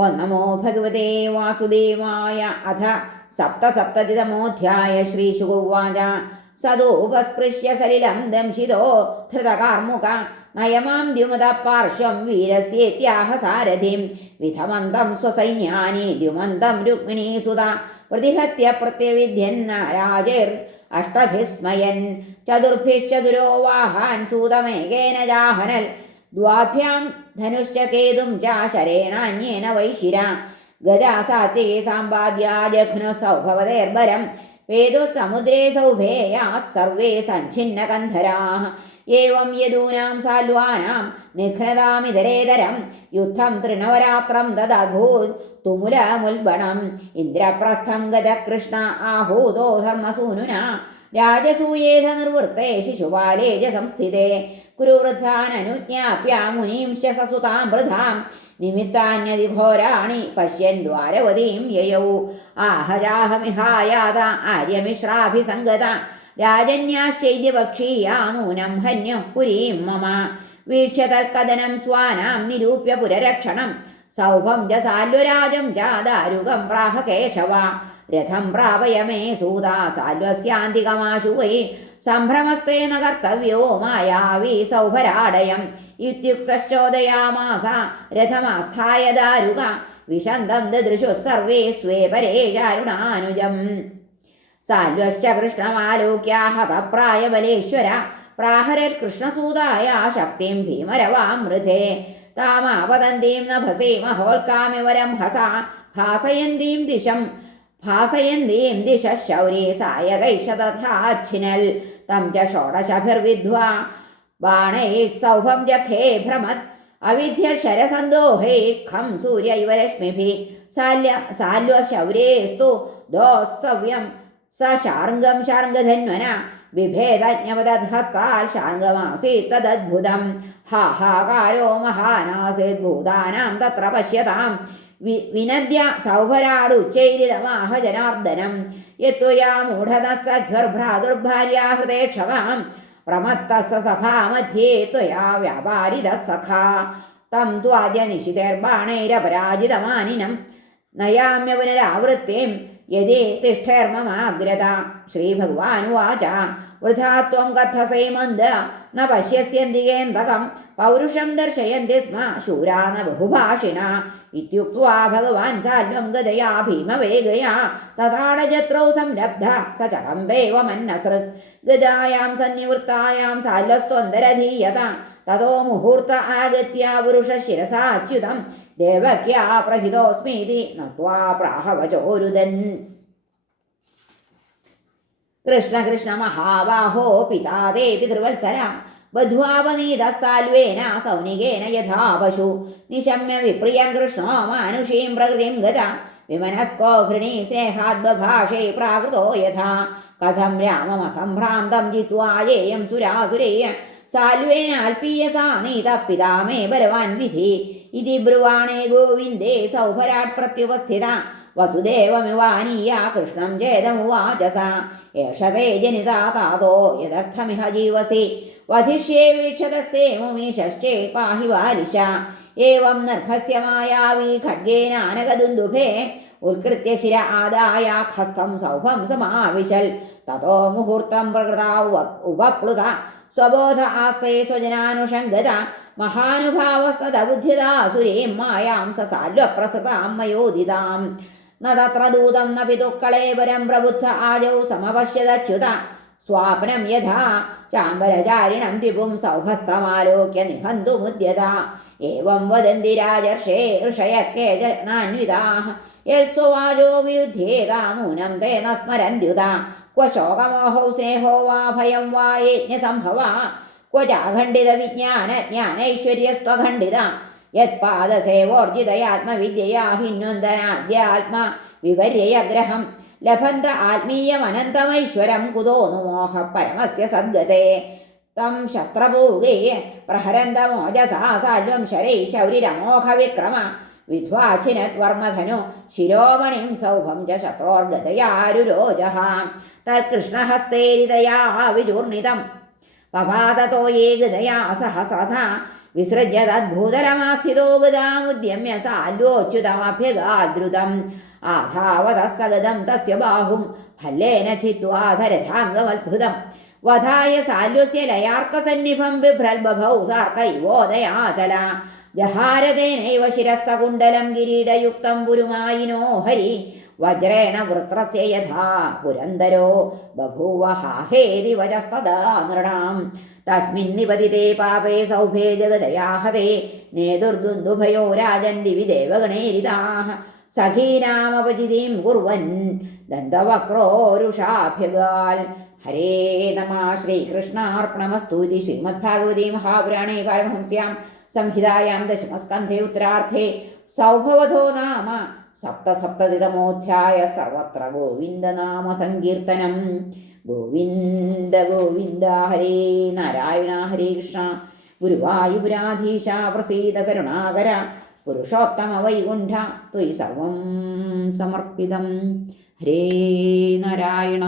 ഓ നമോ ഭഗവതേ വാസുദേവായ അഥ സപ്തസപ്തതിതമോധ്യായ ശ്രീശുഗുവാച സദോപസ്പൃശ്യ സലിലം ദംശിതോ ധൃതകാർമുക നയമാം ദ്യുമത പാർശ്വം വീരസ്യേത്യാഹ സാരഥിം. വിധമന്തം സ്വസൈന്യാനി ദ്യുമന്തം രുക്മിണീസുത പ്രതിഹത്യ പ്രത്യവിധ്യന്നാരാജൈർ അഷ്ടഭിസ്മയൻ. ചതുർഭിശ്ചതുരോ വാഹാൻ സൂതമേകേന ജാഹനൽ ദ്വാഭ്യാം ധനുശ്ചകേതും ചാശരേണാന്യേന വൈശിരാ ശരേണാന്യേന വൈശിര ഗദാ സാത്വികേ സാമ്പാദ്യാ ജഘ്നു സൗഭവതേർബരം വേദോ സമുദ്രേ സൗഭേയാ സർവേ സഞ്ചിന്നകന്ധരാः ഏവം യദൂനാം സാൽവാനാം നിഘ്നതാമിതരേതരം. യുദ്ധം തൃണവരാത്രം ദദഭൂത് തുമുലമുൽബണം ഇന്ദ്രപ്രസ്ഥം ഗത കൃഷ്ണ ആഹൂതോ ധർമ്മസൂനുന. രാജസൂയേധ നിർവൃത്തെ ശിശുപാലേ ച സംസ്ഥിതേ കുരുവൃദ്ധാനനുജ്ഞാപ്യ മുനീംശ സസുതാം വൃഥാം. നിമിത്താന്യതിഘോരാണി പശ്യൻ ദ്വാരവതീം യയൗ. ആഹജാഹമിഹായാത ആര്യമിശ്രാഭിസംഗത. രാജന്യാശ്ചൈദ്യപക്ഷീയാ നൂനം ഹന്യഃ പുരീം മമ. വീക്ഷ്യ തൽക്കഥനം സ്വാനാം നിരൂപ്യ പുരരക്ഷണം സൗഭം ച സാൽവരാജം ചാദാരുകം പ്രാഹ കേശവ രഥം പ്രാപയ മേ സൂതാ സാൽവസ്യാന്തികമാശു വൈ സംഭ്രമസ്തേന കർത്തവ്യോ മായാവി സൗഭരാടയം. ഇത്യുക്തശ്ചോദയാമാസ രഥമാസ്ഥായ ദാരുക വിശന്തം ദൃശു സർവേ സ്വേ പരേ ചാരുണാനുജം സാൽവശ്ച കൃഷ്ണമാലോക്യ ഹതപ്രായബലേശ്വര. പ്രാഹരൽ കൃഷ്ണസൂതായ ശക്തിം ഭീമരവാം മൃധേ താമാവദന്തീം നഭസേ മഹോൽക്കാമിവരം ഹസ ഭാസയന്തീം ദിശം ഭാസയന്തീം ദിശ ശൗരേ സായകൈഷതഥാച്ഛിനൽ തം ച ഷോഡശഭിർവിദ്ധ്വാ ബാണൈ സൗഭം ജഖേ ഭ്രമത് അവിധ്യ ശരസന്തോഹേ ഖം സൂര്യ ഇവ രശ്മിഭി സാല്യ സാല്വശൗരേസ്തു ദോസ്സവ്യം സ ശാർംഗം ശാർംഗധന്വന ബിഭേദജ്ഞവദഹസ്താൽ ശാർംഗമാസീത് തദദ്ഭുതം ഹാഹാകാരോ മഹാനാസീത് ഭൂതാനാം തത്ര പശ്യതാം വി വിനദ്യ സൗഭരാടുച്ചൈരിതമാഹ ജനാർദ്ദനം യത്വയാ മൂഢത സഖ്യർഭ്രാതുർഭാര്യാ ഹൃദയക്ഷവാം പ്രമത്തസ സഭാമധ്യേ ത്വയാ വ്യാപാരിത സഖാ തം ത്വാദ്യ നിശിതേർബാണൈരപരാജിതമാനിനം നയാമ്യ പുനരാവൃത്തിം യദി തിഷ്ഠേർമമാഗ്രത ശ്രീഭഗവാനുവാച. വൃഥാത്വം കഥസേ മന്ദ. ന പശ്യസ്യന്തികേന്തകം പൗരുഷം ദർശയന്തി സ്മ. ശൂരാ ന ബഹുഭാഷിണ. ഇത്യുക്വാ ഭഗവാൻ സാൽവം ഗതയാ ഭീമവേഗയാ. തഥാടജത്രൗ സംരബ്ധ സ ചകമ്പേവ മന്നസൃക്. ഗതായാം സന്നിവൃത്തായാം സാൽവസ്ത്വന്തരധീയത. തതോ മുഹൂർത്ത ആഗത്യ പുരുഷ ശിരസാച്യുതം. ദേവക്യാ പ്രഹിതോസ്മീതി നത്വാ പ്രാഹവചോരുദൻ കൃഷ്ണ കൃഷ്ണ മഹാബാഹോ പിതാ തേ പിതൃവത്സല ബധ്വാവനീത സാൽവേന സൗനികേന യഥാ പശു നിശമ്യ വിപ്രിയം കൃഷ്ണോ മാനുഷീം പ്രകൃതിം ഗത വിമനസ്കോ ഹൃണീ സ്നേഹാദ്ഭാഷേ പ്രാകൃതോ യഥാ കഥം രാമമസംഭ്രാന്തം ജിത്വായേയം സുരാസുരേയ സാൽവേനാൽപീയസാ നീത പിതാമേ ബലവാൻ വിധി. ഇതി ബ്രുവാണേ ഗോവിന്ദേ സൗഭരാട് പ്രത്യുപസ്ഥിത വസുദേവമിവാനീയ കൃഷ്ണം ചേതമുവാച സ ഏഷ തേ ജനിതാ താതോ യദർത്ഥമിഹ ജീവസി. വധിഷ്യേ വീക്ഷതസ്തേ മുമീശ്ചേ പാഹി വാലിശ ഏവം നിർഭസ്യ മായാവി ഖഡ്ഗേനാനകദുന്ദുഭേ ഉത്കൃത്യ ശിര ആദായ ഹസ്തം സൗഭം സമാവിശൽ. തതോ മുഹൂർത്തം പ്രകൃത ഉപപ്ലുത. സ്വബോധ ആസ്തേ സ്വജനാനുഷംഗത മഹാനുഭാവസ്തദബുദ്ധ്യതാസുരീം മായാം സസാല്വപ്രസൃതാം സാല്വപ്രസൃതാം മയോദിതാം ന ദൂതം ന പ്രബുദ്ധ ആജൗ സമപശ്യതച്യുത സ്വാപ്നം യഥാ ചാമ്പരചാരിണം രിപും നിഹന്തുമുദ്യത ഏവം വദന്തി രാജർഷേ ഋഷയക്കേ യൽസ്വവാചോ വിരുദ്ധേതാ നൂനം തേന क्व शोकमोहौ स्नेहो वा भयं वा यज्ञसम्भवा क्व चाखण्डितविज्ञानज्ञानैश्वर्यस्त्वखण्डिता यत्पादसेवोर्जितयात्मविद्यया हिन्वन्दनाद्यात्मा विपर्ययग्रहं लभन्त आत्मीयमनन्तमैश्वरं कुतो नु मोहः परमस्य सद्गते तं शस्त्रभोगे प्रहरन्तमोजसा साल्वं शरैः शौरिरमोघविक्रम വിധ്വാചിനത്വർമ്മധനു ശിരോമണിം സൗഭം ച ശക്രോർഗതയാരുരോജഃ തൽകൃഷ്ണഹസ്തേരിതയാ വിചൂർണിതം. പപാതതോ യേ ഗതയാ സഹ സഥാ വിസൃജ്യതദ്ഭൂതരമാസ്ഥിതോ ഗതാമുദ്യമ്യ സാല്യോച്യുതമഭ്യഗാദ്രുതം ആധാവതഃ സഗതം തസ്യ ബാഹും. ഫല്ലേന ചിത്വാധരഥാംഗമത്ഭുതം വധായ സാല്യസ്യ ലയാർക്കസന്നിഭം ബിഭ്രൽബഭൗ സാർക്ക ഇവോദയാചല ജഹാരതേനൈവ ശിരസകുണ്ടലം കിരീടയുക്തം പുരുമായിനോ ഹരി. വജ്രേണ വൃത്രസ്യ യഥാ പുരന്തരോ ബഭൂവ ഹാഹേതി വജസ്തദാ നൃണാം തസ്മിൻ നിപതിതേ പാപേ സൗഭേ ജഗദയാഹതേ. നേതുർദുന്ദുഭയോ രാജൻ ദിവി ദേവഗണേരിതാഹ സഖീനാമപചിതിം കുർവൻ ദന്തവക്രോരുഷാഭ്യഗാൽ. ഹരേ നമ ശ്രീകൃഷ്ണാർപ്പണമസ്തു ശ്രീമദ്ഭാഗവതേ മഹാപുരാണേ പാരമഹംസ്യാം. സംഹിതായാം ദശമസ്കന്ധേ ഉത്തരാർത്ഥേ സൗഭവധോ നാമ സപ്തസപ്തതിതമോധ്യായ സർവത്ര ഗോവിന്ദനാമ സങ്കീർത്തനം ഗോവിന്ദ ഗോവിന്ദ ഹരേ നാരായണ ഹരേ കൃഷ്ണ. ഗുരുവായുപുരാധീശ പ്രസീത കരുണാകര പുരുഷോത്തമ വൈകുണ്ഠ ത്വയി സർവം സമർപ്പിതം. ഹരേ നാരായണ.